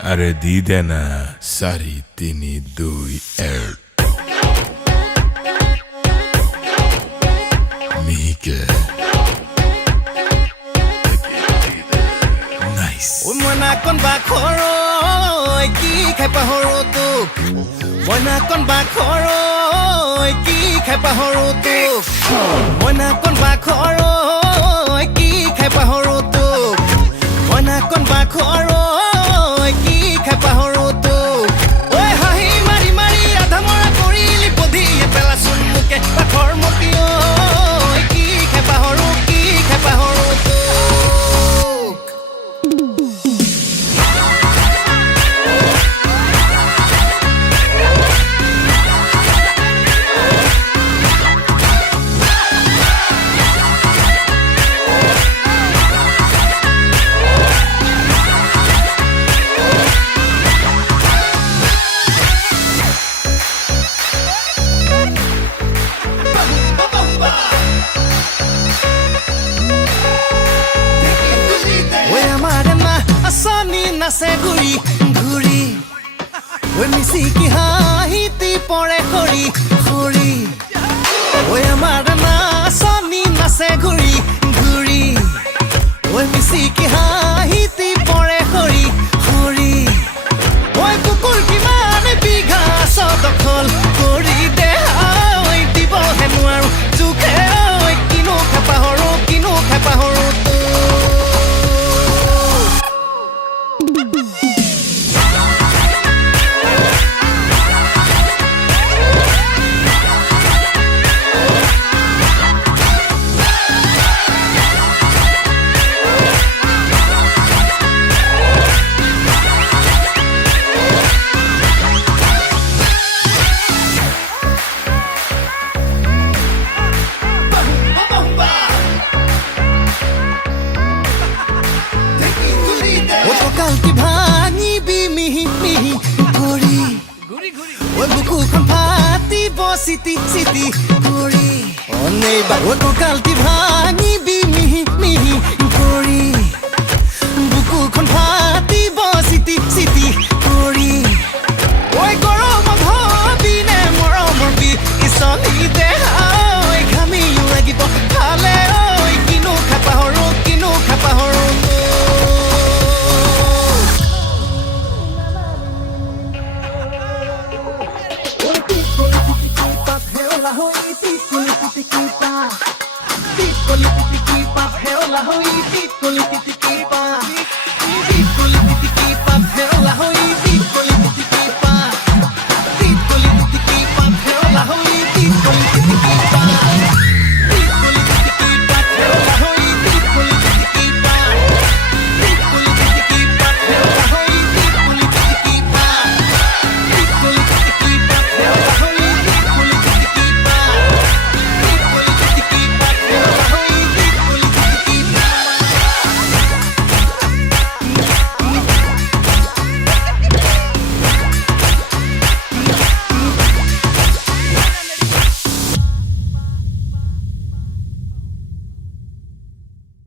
আরে দি দে না 4 3 2 1 মিহিকে নাইস ওই মনা কোন বাখরই কি খাই পাহৰো তোক মনা কোন বাখৰই কি খাই পাহৰো তোক মনা কোন বাখৰই কি খাই পাহৰো তোক মনা কোন বাখৰই কি খাই পাহৰো তোক ঐ হাঁহি মাৰি মাৰি আধা মৰা কৰিলি বধিয়ে পেলাচোন মোকে বাখৰ মতিয় কি খাই পাহৰো তোক নাচে ঘূৰি ঘূৰি ঐ মিচিকি হাঁহিতি পৰে সৰি সৰি ঐ আমাৰ নাচনি নাচে ঘূৰি ঘূৰি ঐ মিচিকি হাঁহিতি পৰে সৰি সৰি ঐ কুকুৰ কিমান বিঘা দখল কৰি দে ঐ দিবহে নোৱাৰো জোখে ঐ কিনো খাই পাহৰো কালটি ভাঙিবি মিহি মিহি ঘূৰি ঐ বুকুখন ফাটিব চিটি চিটি ঘূৰি কালটি ভাঙিবি মিহি মিহি ঘূৰি বুকুখন ফাটিব চিটি চিটি ঘূৰি ঐ গৰম ভাবি নে মৰমৰ বি ইচনি দেহা ঐ ঘামিও লাগিব খালে ঐ কিনো খাই পাহৰো Piccoli pitiquipa, heola hoi, piccoli pitiquipa.